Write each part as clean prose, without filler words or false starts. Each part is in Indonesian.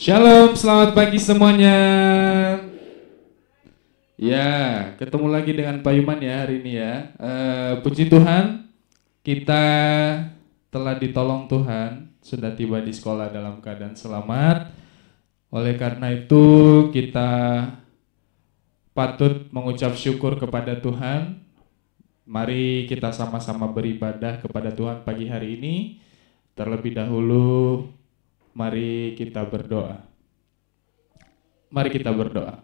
Shalom, selamat pagi semuanya. Ya, ketemu lagi dengan Pak Yuman ya hari ini ya. Puji Tuhan, kita telah ditolong Tuhan, sudah tiba di sekolah dalam keadaan selamat. Oleh karena itu, kita patut mengucap syukur kepada Tuhan. Mari kita sama-sama beribadah kepada Tuhan pagi hari ini. Terlebih dahulu, mari kita berdoa. Mari kita berdoa.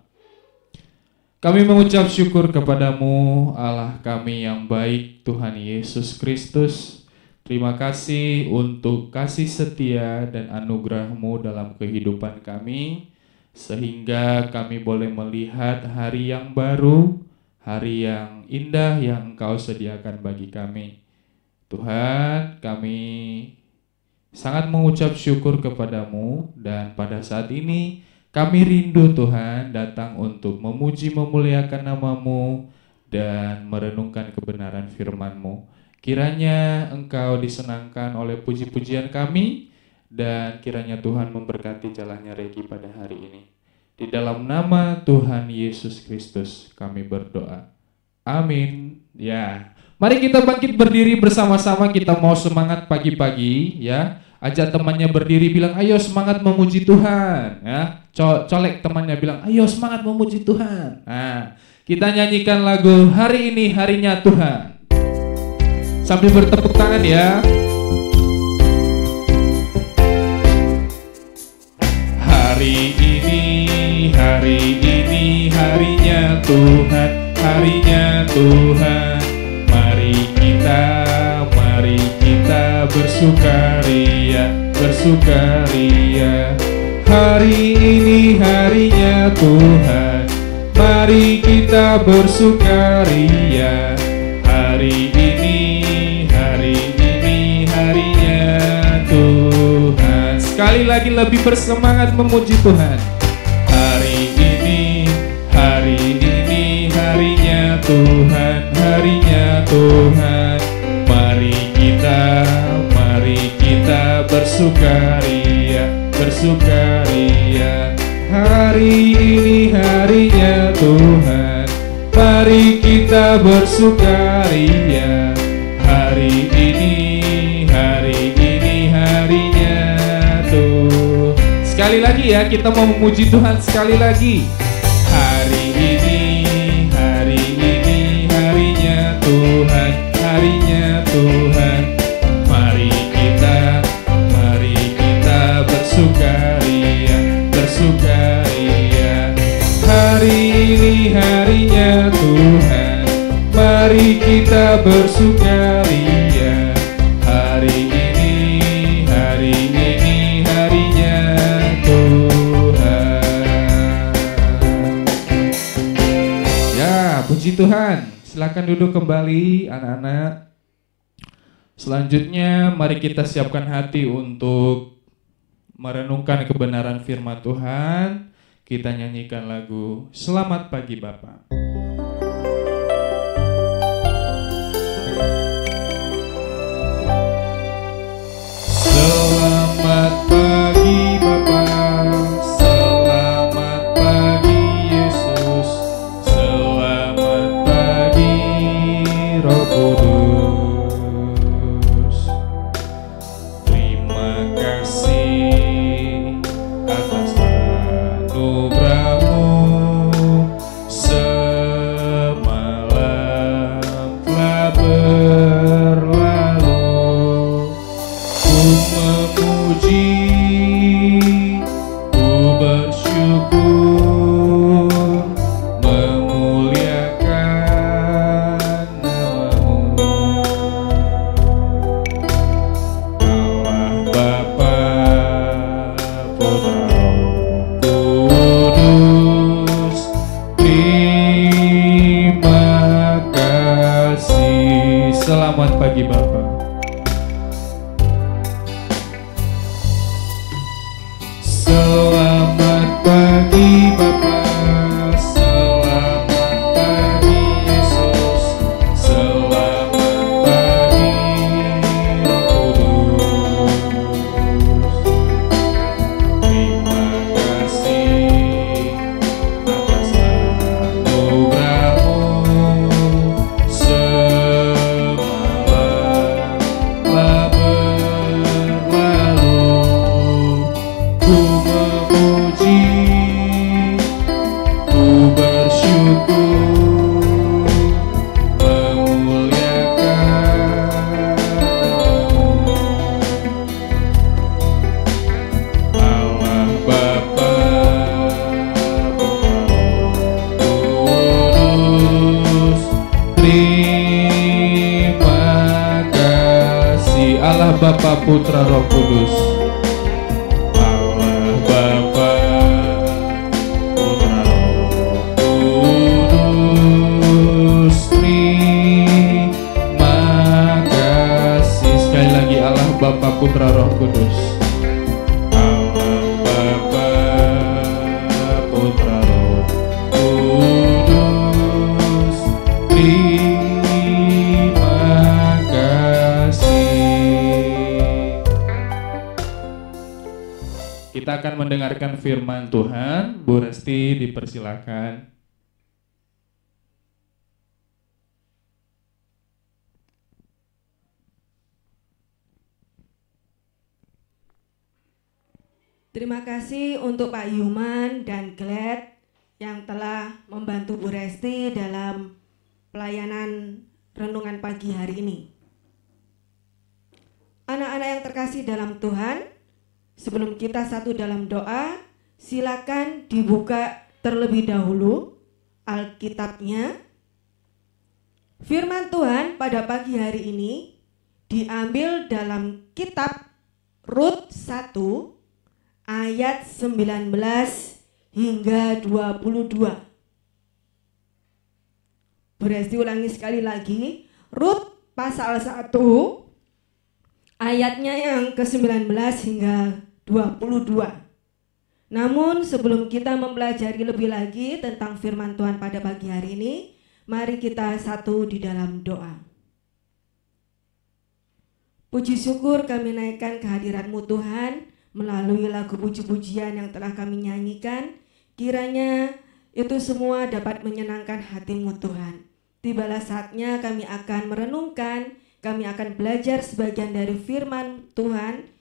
Kami mengucap syukur kepadamu, Allah kami yang baik, Tuhan Yesus Kristus. Terima kasih untuk kasih setia dan anugerah-Mu dalam kehidupan kami, sehingga kami boleh melihat hari yang baru, hari yang indah yang Engkau sediakan bagi kami. Tuhan, kami sangat mengucap syukur kepadamu, dan pada saat ini kami rindu Tuhan datang untuk memuji memuliakan nama-Mu dan merenungkan kebenaran firman-Mu. Kiranya Engkau disenangkan oleh puji-pujian kami, dan kiranya Tuhan memberkati jalannya Regi pada hari ini. Di dalam nama Tuhan Yesus Kristus kami berdoa. Amin. Ya, mari kita bangkit berdiri bersama-sama, kita mau semangat pagi-pagi ya. Ajak temannya berdiri, bilang ayo semangat memuji Tuhan ya. Colek temannya, bilang ayo semangat memuji Tuhan. Nah, kita nyanyikan lagu Hari Ini Harinya Tuhan sambil bertepuk tangan ya. Hari ini harinya Tuhan, harinya Tuhan. Mari kita bersukaria. Hari ini harinya Tuhan, mari kita bersukaria. Hari ini harinya Tuhan. Sekali lagi lebih bersemangat memuji Tuhan. Hari ini harinya Tuhan, harinya Tuhan. Mari kita bersukaria. Hari ini harinya Tuhan, mari kita bersukaria. Hari ini harinya Tuhan. Sekali lagi ya, kita mau memuji Tuhan sekali lagi. Hari ini harinya Tuhan, harinya Tuhan. Mari kita bersukaria. Hari ini harinya Tuhan, mari kita bersukaria. Hari ini harinya Tuhan. Ya, puji Tuhan. Silakan duduk kembali anak-anak. Selanjutnya mari kita siapkan hati untuk merenungkan kebenaran firman Tuhan. Kita nyanyikan lagu Selamat Pagi Bapa. Selamat pagi Bapa, selamat pagi Yesus, selamat pagi Roh Kudus. Terima kasih atas anugerah-Mu. Putra Roh Kudus. Allah Bapa, Putra Roh Kudus, terima kasih. Sekali lagi, Allah Bapa, Putra Roh Kudus. Allah Bapa, Putra Roh Kudus, terima kasih. Kita akan mendengarkan firman Tuhan. Bu Resti, dipersilakan. Terima kasih untuk Pak Yuman dan Glad yang telah membantu Bu Resti dalam pelayanan renungan pagi hari ini. Anak-anak yang terkasih dalam Tuhan, sebelum kita satu dalam doa, silakan dibuka terlebih dahulu Alkitabnya. Firman Tuhan pada pagi hari ini diambil dalam kitab Rut 1 ayat 19 hingga 22. Bu Resti ulangi sekali lagi, Rut pasal 1 ayatnya yang ke-19 hingga 22. Namun sebelum kita mempelajari lebih lagi tentang firman Tuhan pada pagi hari ini, mari kita satu di dalam doa. Puji syukur kami naikkan kehadiran-Mu Tuhan melalui lagu puji-pujian yang telah kami nyanyikan. Kiranya itu semua dapat menyenangkan hati-Mu Tuhan. Tibalah saatnya kami akan merenungkan, kami akan belajar sebagian dari firman Tuhan.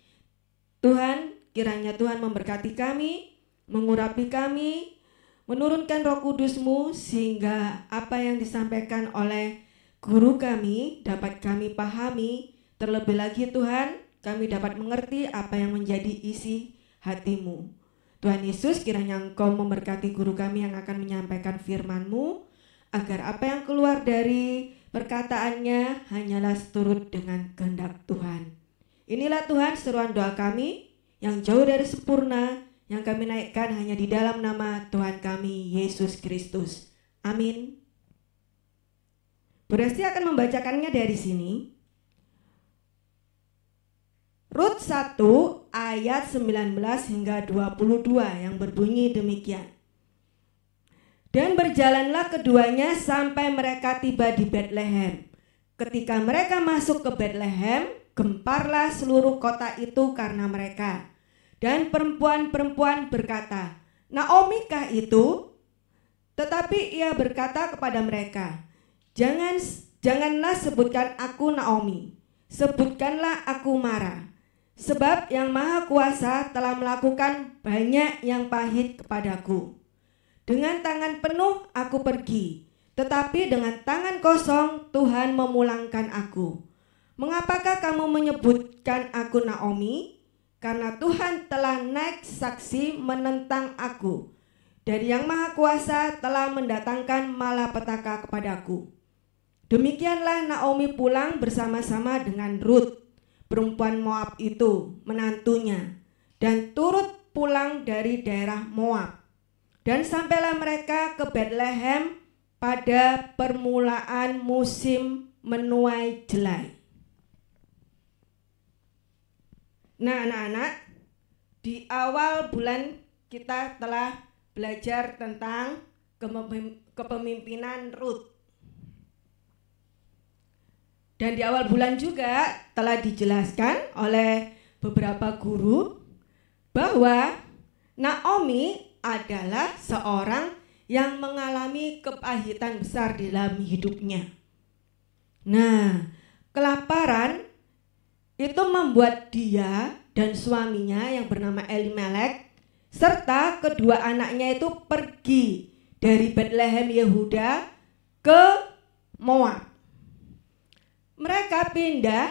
Tuhan, kiranya Tuhan memberkati kami, mengurapi kami, menurunkan Roh Kudus-Mu sehingga apa yang disampaikan oleh guru kami dapat kami pahami. Terlebih lagi Tuhan, kami dapat mengerti apa yang menjadi isi hati-Mu. Tuhan Yesus, kiranya Engkau memberkati guru kami yang akan menyampaikan firman-Mu, agar apa yang keluar dari perkataannya hanyalah seturut dengan kehendak Tuhan. Inilah Tuhan seruan doa kami yang jauh dari sempurna, yang kami naikkan hanya di dalam nama Tuhan kami, Yesus Kristus. Amin. Bu Resti akan membacakannya dari sini. Rut 1 ayat 19 hingga 22 yang berbunyi demikian. Dan berjalanlah keduanya sampai mereka tiba di Betlehem. Ketika mereka masuk ke Betlehem, gemparlah seluruh kota itu karena mereka. Dan perempuan-perempuan berkata, Naomi kah itu? Tetapi ia berkata kepada mereka, Janganlah sebutkan aku Naomi, sebutkanlah aku Mara. Sebab yang Maha Kuasa telah melakukan banyak yang pahit kepadaku. Dengan tangan penuh aku pergi, tetapi dengan tangan kosong Tuhan memulangkan aku. Mengapakah kamu menyebutkan aku Naomi? Karena Tuhan telah naik saksi menentang aku. Dari yang Maha Kuasa telah mendatangkan malapetaka kepadaku. Demikianlah Naomi pulang bersama-sama dengan Rut, perempuan Moab itu, menantunya, dan turut pulang dari daerah Moab. Dan sampailah mereka ke Betlehem pada permulaan musim menuai jelai. Nah anak-anak, di awal bulan kita telah belajar tentang kepemimpinan Rut. Dan di awal bulan juga telah dijelaskan oleh beberapa guru bahwa Naomi adalah seorang yang mengalami kepahitan besar di dalam hidupnya. Nah, kelaparan itu membuat dia dan suaminya yang bernama Elimelek serta kedua anaknya itu pergi dari Betlehem Yehuda ke Moab. Mereka pindah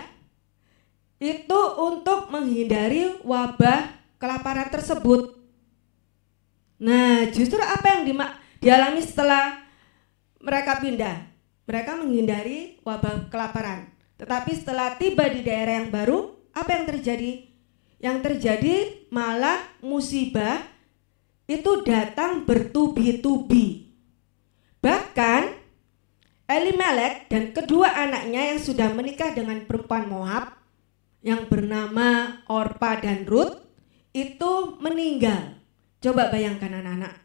itu untuk menghindari wabah kelaparan tersebut. Nah, justru apa yang dialami setelah mereka pindah? Mereka menghindari wabah kelaparan. Tetapi setelah tiba di daerah yang baru, apa yang terjadi? Yang terjadi malah musibah itu datang bertubi-tubi. Bahkan Elimelek dan kedua anaknya yang sudah menikah dengan perempuan Moab yang bernama Orpa dan Rut itu meninggal. Coba bayangkan anak-anak,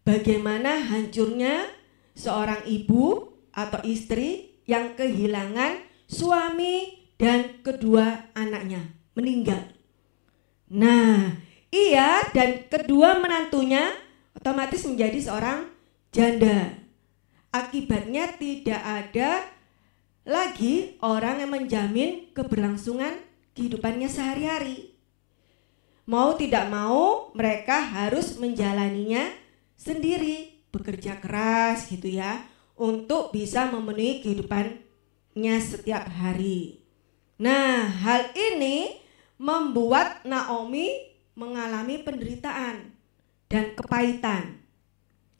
bagaimana hancurnya seorang ibu atau istri yang kehilangan suami dan kedua anaknya meninggal. Nah, ia dan kedua menantunya otomatis menjadi seorang janda. Akibatnya tidak ada lagi orang yang menjamin keberlangsungan kehidupannya sehari-hari. Mau tidak mau mereka harus menjalaninya sendiri, bekerja keras gitu ya, untuk bisa memenuhi kehidupannya setiap hari. Nah, hal ini membuat Naomi mengalami penderitaan dan kepahitan,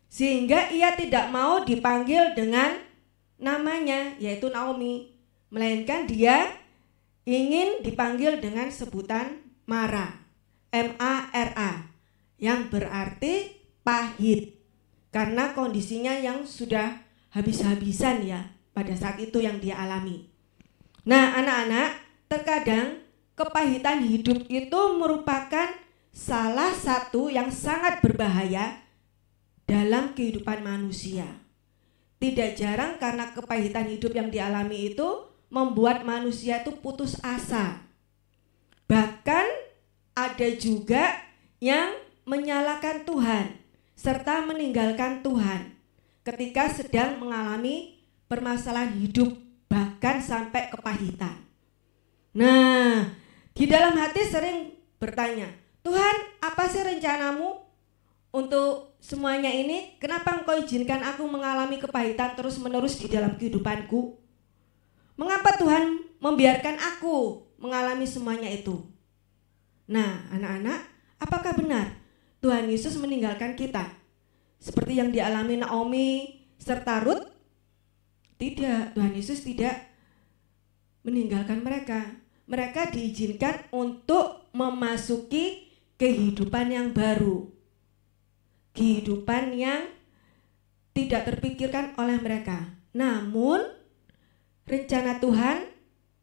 sehingga ia tidak mau dipanggil dengan namanya yaitu Naomi, melainkan dia ingin dipanggil dengan sebutan Mara, M-A-R-A, yang berarti pahit, karena kondisinya yang sudah habis-habisan ya pada saat itu yang dia alami. Nah anak-anak, terkadang kepahitan hidup itu merupakan salah satu yang sangat berbahaya dalam kehidupan manusia. Tidak jarang karena kepahitan hidup yang dialami itu membuat manusia itu putus asa. Bahkan ada juga yang menyalahkan Tuhan serta meninggalkan Tuhan ketika sedang mengalami permasalahan hidup, bahkan sampai kepahitan. Nah, di dalam hati sering bertanya, Tuhan, apa sih rencanamu untuk semuanya ini? Kenapa Engkau izinkan aku mengalami kepahitan terus-menerus di dalam kehidupanku? Mengapa Tuhan membiarkan aku mengalami semuanya itu? Nah, anak-anak, apakah benar Tuhan Yesus meninggalkan kita seperti yang dialami Naomi serta Rut? Tidak, Tuhan Yesus tidak meninggalkan mereka. Mereka diizinkan untuk memasuki kehidupan yang baru, kehidupan yang tidak terpikirkan oleh mereka. Namun rencana Tuhan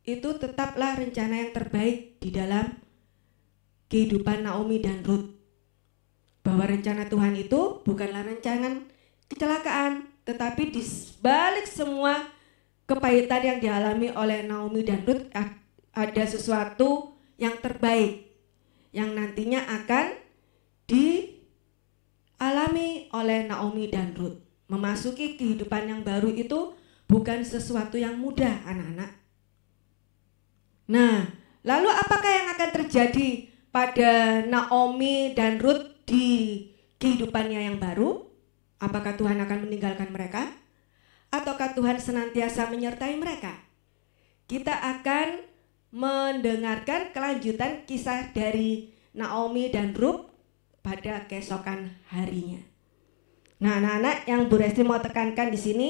itu tetaplah rencana yang terbaik di dalam kehidupan Naomi dan Rut. Bahwa rencana Tuhan itu bukanlah rencana kecelakaan, tetapi di balik semua kepahitan yang dialami oleh Naomi dan Rut ada sesuatu yang terbaik yang nantinya akan dialami oleh Naomi dan Rut. Memasuki kehidupan yang baru itu bukan sesuatu yang mudah, anak-anak. Nah, lalu apakah yang akan terjadi pada Naomi dan Rut di kehidupannya yang baru? Apakah Tuhan akan meninggalkan mereka? Ataukah Tuhan senantiasa menyertai mereka? Kita akan mendengarkan kelanjutan kisah dari Naomi dan Rut pada keesokan harinya. Nah, anak-anak, yang Bu Resti mau tekankan di sini,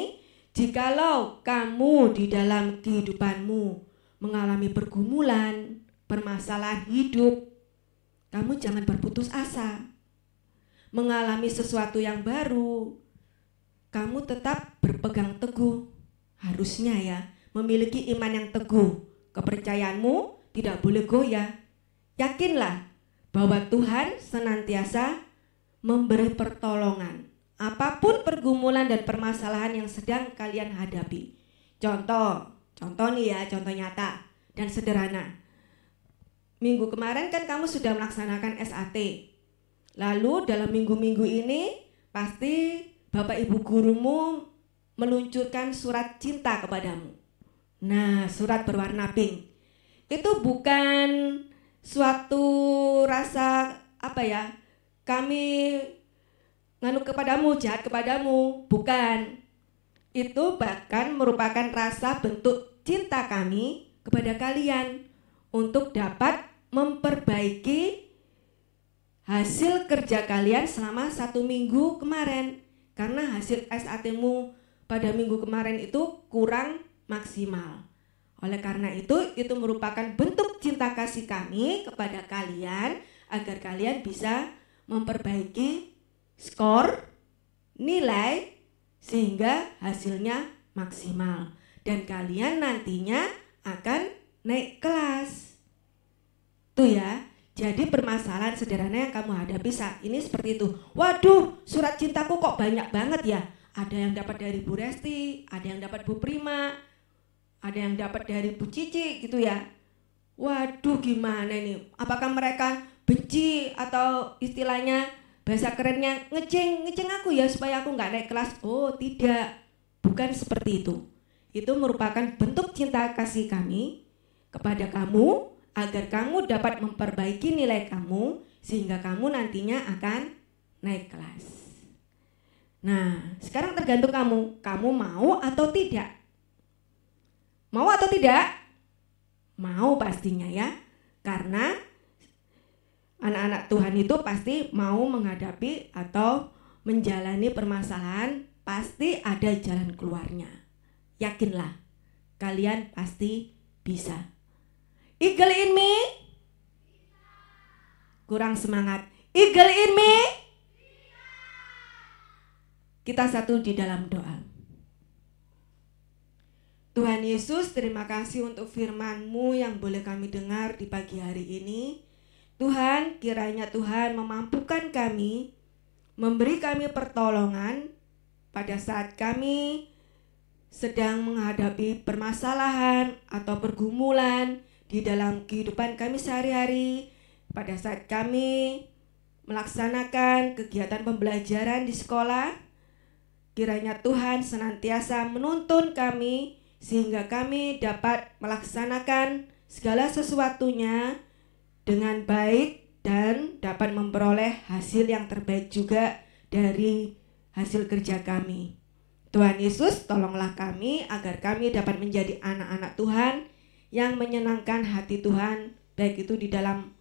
jikalau kamu di dalam kehidupanmu mengalami pergumulan, permasalahan hidup, kamu jangan berputus asa. Mengalami sesuatu yang baru, kamu tetap berpegang teguh. Harusnya ya, memiliki iman yang teguh. Kepercayaanmu tidak boleh goyah. Yakinlah bahwa Tuhan senantiasa memberi pertolongan apapun pergumulan dan permasalahan yang sedang kalian hadapi. Contoh nih ya, contoh nyata dan sederhana. Minggu kemarin kan kamu sudah melaksanakan SAT. Lalu dalam minggu-minggu ini pasti Bapak Ibu gurumu meluncurkan surat cinta kepadamu. Nah, surat berwarna pink itu bukan suatu rasa kami nganu kepadamu, jahat kepadamu, bukan. Itu bahkan merupakan rasa bentuk cinta kami kepada kalian untuk dapat memperbaiki hasil kerja kalian selama 1 minggu kemarin, karena hasil SAT-mu pada minggu kemarin itu kurang maksimal. Oleh karena itu merupakan bentuk cinta kasih kami kepada kalian agar kalian bisa memperbaiki skor, nilai, sehingga hasilnya maksimal. Dan kalian nantinya akan naik kelas. Tuh ya, jadi permasalahan sederhana yang kamu hadapi saat ini seperti itu. Waduh, surat cintaku kok banyak banget ya. Ada yang dapat dari Bu Resti, ada yang dapat Bu Prima, ada yang dapat dari Bu Cici gitu ya. Waduh, gimana ini? Apakah mereka benci atau istilahnya bahasa kerennya ngeceng aku ya supaya aku nggak naik kelas? Oh tidak, bukan seperti itu. Itu merupakan bentuk cinta kasih kami kepada kamu agar kamu dapat memperbaiki nilai kamu sehingga kamu nantinya akan naik kelas. Nah, sekarang tergantung kamu mau atau tidak? Mau atau tidak? Mau pastinya ya, karena anak-anak Tuhan itu pasti mau menghadapi atau menjalani permasalahan, pasti ada jalan keluarnya. Yakinlah, kalian pasti bisa. Eagle in me? Kurang semangat. Eagle in me? Kita satu di dalam doa. Tuhan Yesus, terima kasih untuk firman-Mu yang boleh kami dengar di pagi hari ini. Tuhan, kiranya Tuhan memampukan kami, memberi kami pertolongan pada saat kami sedang menghadapi permasalahan atau pergumulan di dalam kehidupan kami sehari-hari, pada saat kami melaksanakan kegiatan pembelajaran di sekolah. Kiranya Tuhan senantiasa menuntun kami sehingga kami dapat melaksanakan segala sesuatunya dengan baik dan dapat memperoleh hasil yang terbaik juga dari hasil kerja kami. Tuhan Yesus, tolonglah kami agar kami dapat menjadi anak-anak Tuhan yang menyenangkan hati Tuhan, baik itu di dalam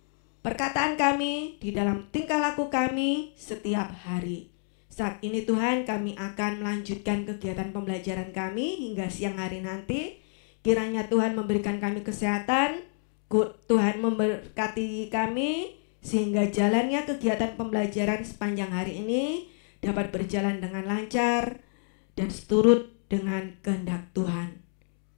perkataan kami, di dalam tingkah laku kami setiap hari. Saat ini Tuhan, kami akan melanjutkan kegiatan pembelajaran kami hingga siang hari nanti. Kiranya Tuhan memberikan kami kesehatan, Tuhan memberkati kami sehingga jalannya kegiatan pembelajaran sepanjang hari ini dapat berjalan dengan lancar dan seturut dengan kehendak Tuhan.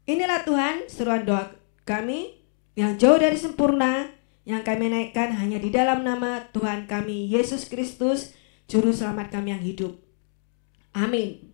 Inilah Tuhan seruan doa kami yang jauh dari sempurna, yang kami naikkan hanya di dalam nama Tuhan kami Yesus Kristus, Juru Selamat kami yang hidup. Amin.